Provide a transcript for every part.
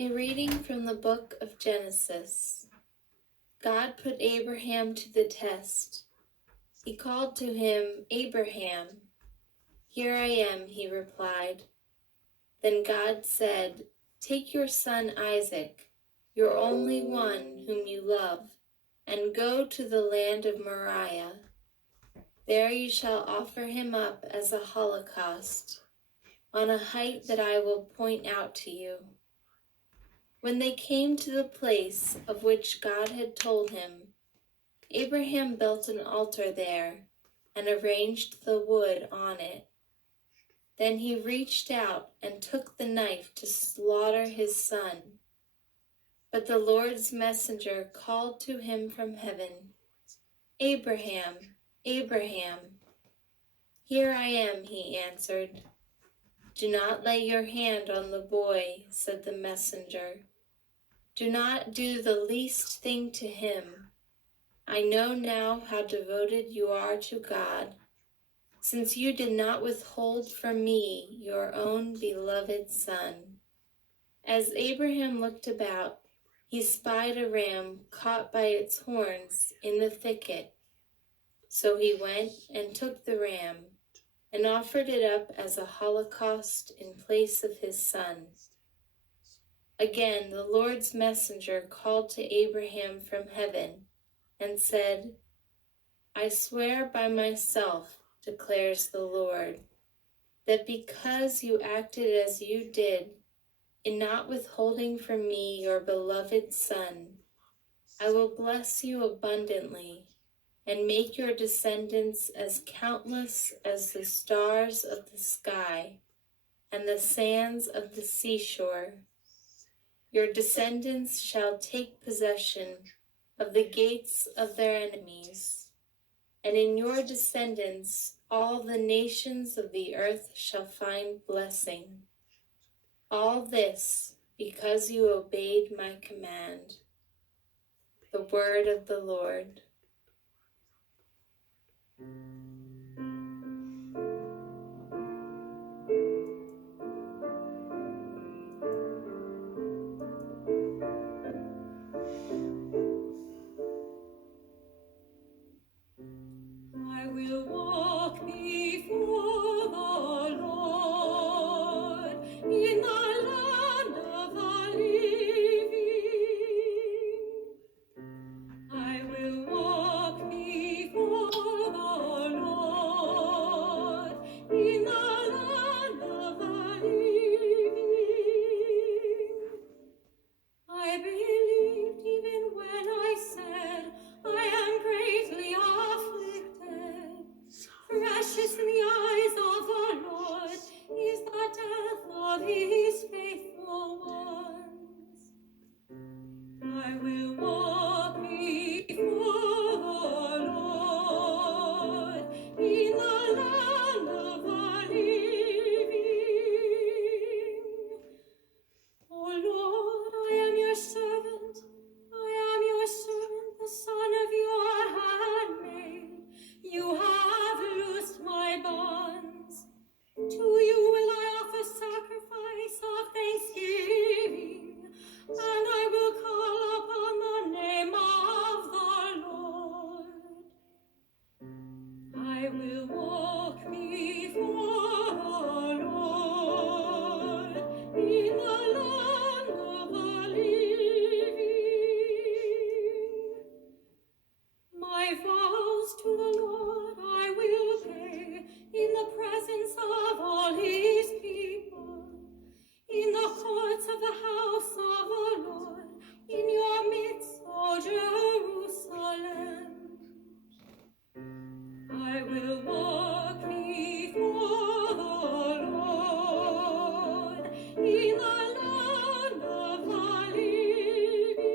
A reading from the book of Genesis. God put Abraham to the test. He called to him, "Abraham." "Here I am," he replied. Then God said, "Take your son Isaac, your only one whom you love, and go to the land of Moriah. There you shall offer him up as a holocaust, on a height that I will point out to you." When they came to the place of which God had told him, Abraham built an altar there and arranged the wood on it. Then he reached out and took the knife to slaughter his son. But the Lord's messenger called to him from heaven, "Abraham, Abraham." "Here I am," he answered. "Do not lay your hand on the boy," said the messenger. "Do not do the least thing to him. I know now how devoted you are to God, since you did not withhold from me your own beloved son." As Abraham looked about, he spied a ram caught by its horns in the thicket. So he went and took the ram and offered it up as a holocaust in place of his son. Again, the Lord's messenger called to Abraham from heaven and said, "I swear by myself, declares the Lord, that because you acted as you did, in not withholding from me your beloved son, I will bless you abundantly and make your descendants as countless as the stars of the sky and the sands of the seashore. Your descendants shall take possession of the gates of their enemies, and in your descendants all the nations of the earth shall find blessing. All this because you obeyed my command." The word of the Lord. I will walk before the Lord in the land of the living. I will walk before the Lord in the land of the living. I believed even when I said, "I am greatly afflicted." Precious in the eyes of the Lord is the death of his faithful ones. I will walk before the Lord in the land of the living. O Lord, I am your servant, the son of your handmaid. You have loosed my bonds. To you will I offer sacrifice of thanksgiving, and I will call upon the name of the Lord. I will walk before the Lord in the land of the living. My vows to the Lord I will pay in the presence of all his people, in the courts of the house of the Lord, in your midst, O Jerusalem. I will walk before the Lord in the land of the living.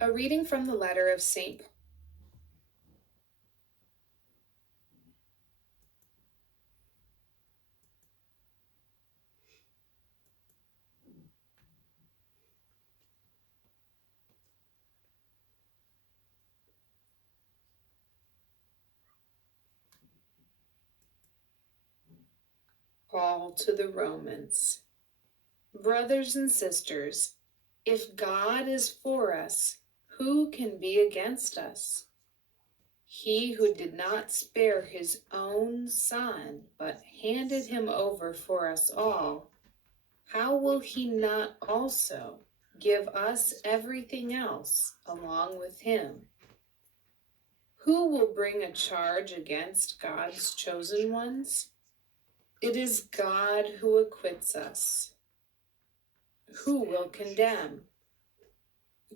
A reading from the letter of St. Paul. Paul to the Romans. Brothers and sisters, if God is for us, who can be against us? He who did not spare his own Son, but handed him over for us all, how will he not also give us everything else along with him? Who will bring a charge against God's chosen ones? It is God who acquits us. Who will condemn?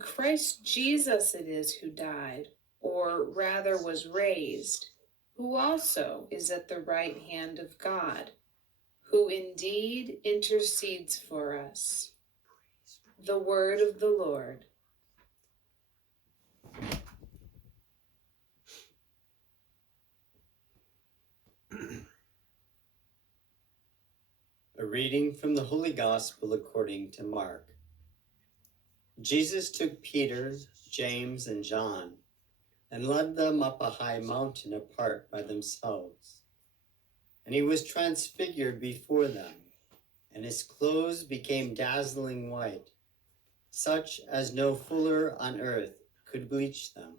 Christ Jesus it is who died, or rather was raised, who also is at the right hand of God, who indeed intercedes for us. The word of the Lord. A reading from the Holy Gospel according to Mark. Jesus took Peter, James, and John and led them up a high mountain apart by themselves. And he was transfigured before them, and his clothes became dazzling white, such as no fuller on earth could bleach them.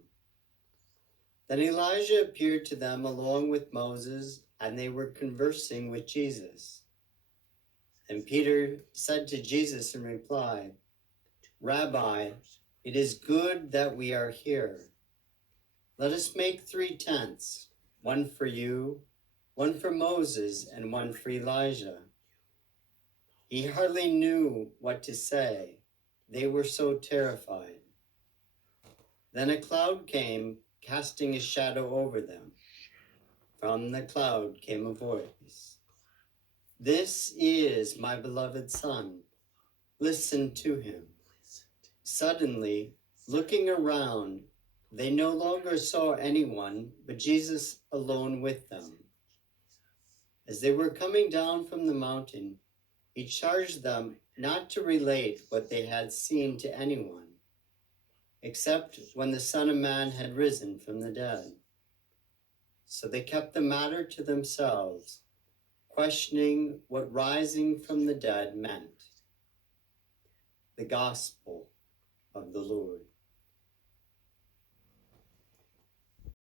Then Elijah appeared to them along with Moses, and they were conversing with Jesus. And Peter said to Jesus in reply, Rabbi, it is good that we are here. Let us make 3 tents, one for you, one for Moses, and one for Elijah. He hardly knew what to say. They were so terrified. Then a cloud came, casting a shadow over them. From the cloud came a voice. This is my beloved Son. Listen to him. Suddenly, looking around, they no longer saw anyone but Jesus alone with them. As they were coming down from the mountain, he charged them not to relate what they had seen to anyone, except when the Son of Man had risen from the dead. So they kept the matter to themselves, questioning what rising from the dead meant. The Gospel of the Lord.